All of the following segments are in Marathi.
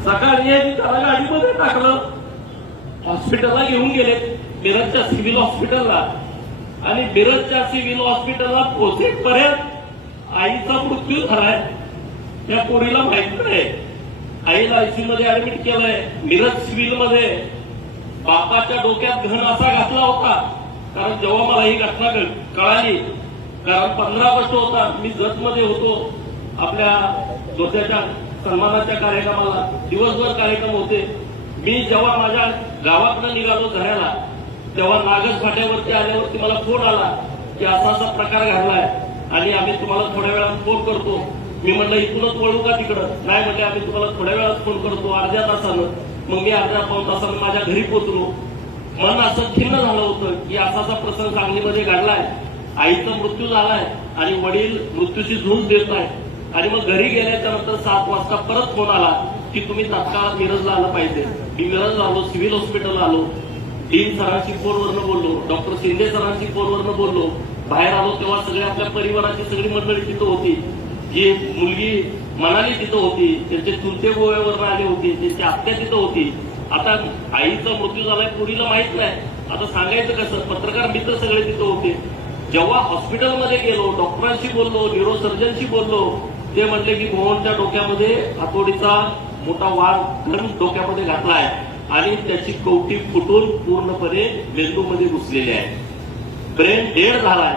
सकाळी यांनी त्याला गाडीमध्ये टाकलं, हॉस्पिटलला घेऊन गेले, मिरजच्या सिव्हिल हॉस्पिटलला. आणि मिरजच्या सिव्हिल हॉस्पिटलला पोहोचेपर्यंत आईचा मृत्यू झालाय. त्या पोरीला माहित नाही. आईला आयसीयू मध्ये ऍडमिट केलंय. मिरज सिव्हिल मध्ये बापाच्या डोक्यात घण असा घातला होता. कारण जेव्हा मला ही घटना कळाली, कारण 15 वर्ष होता, मी जतमध्ये होतो. आपल्या जोत्याच्या सन्मानाच्या कार्यक्रमाला दिवसभर कार्यक्रम होते. मी जेव्हा माझ्या गावातनं निघालो घराला, तेव्हा नागज फाट्यावरती आल्यावरती मला फोन आला की असा असा प्रकार घडलाय आणि आम्ही तुम्हाला थोड्या वेळात फोन करतो. मी म्हणलं इथूनच वळू का तिकडं? नाही म्हणजे आम्ही तुम्हाला थोड्या वेळात फोन करतो, अर्ध्या तासानं. मग मी अर्ध्या पाऊण तासानं माझ्या घरी पोहोचलो. मन असं खिन्न झालं होतं की असा असा प्रसंग सांगलीमध्ये घडलाय, आईचा मृत्यू झालाय आणि वडील मृत्यूची झूंज देत आहे. आणि मग घरी गेल्याच्या नंतर 7 वाजता परत फोन आला की तुम्ही तात्काळ मिरजला आलं पाहिजे. मी मिरजला आलो, सिव्हिल हॉस्पिटलला आलो. डीन सरांशी फोनवरनं बोललो, डॉक्टर शिंदे सरांशी फोनवरनं बोललो. बाहेर आलो तेव्हा सगळे आपल्या परिवाराची सगळी मंडळी तिथं होती. जी मुलगी मनाली तिथं होती, त्यांचे चुलते गोव्यावरनं आले होते, त्यांची आत्या तिथं होती. आता आईचा मृत्यू झालाय, पोरीला माहित नाही. आता सांगायचं कसं? पत्रकार मित्र सगळे तिथं होते. जेव्हा हॉस्पिटलमध्ये गेलो, डॉक्टरांशी बोललो, न्यूरोसर्जनशी बोललो, ते म्हटले की मोहनच्या डोक्यामध्ये हातोडीचा मोठा वार घन डोक्यामध्ये घातलाय आणि त्याची कवटी फुटून पूर्णपणे मेंदूमध्ये घुसलेली आहे, ब्रेन डेड झालाय,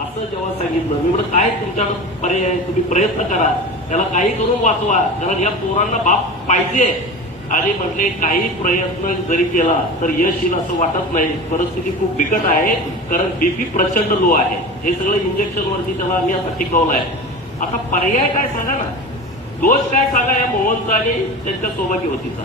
असं जेव्हा सांगितलं. मी म्हटलं काय तुमच्याकडे पर्याय? तुम्ही प्रयत्न करा, त्याला काही करून वाचवा, कारण या पोरांना बाप पाहिजे. आणि म्हटले काही प्रयत्न जरी केला तर यश येईल असं वाटत नाही. परिस्थिती खूप बिकट आहे, कारण बीपी प्रचंड लो आहे. हे सगळं इंजेक्शनवरती त्याला आम्ही आता टिकवलं आहे. आता पर्याय काय सांगा ना? दोष काय सांगा या मोहनचा आणि त्यांच्या सौभाग्यवतीचा?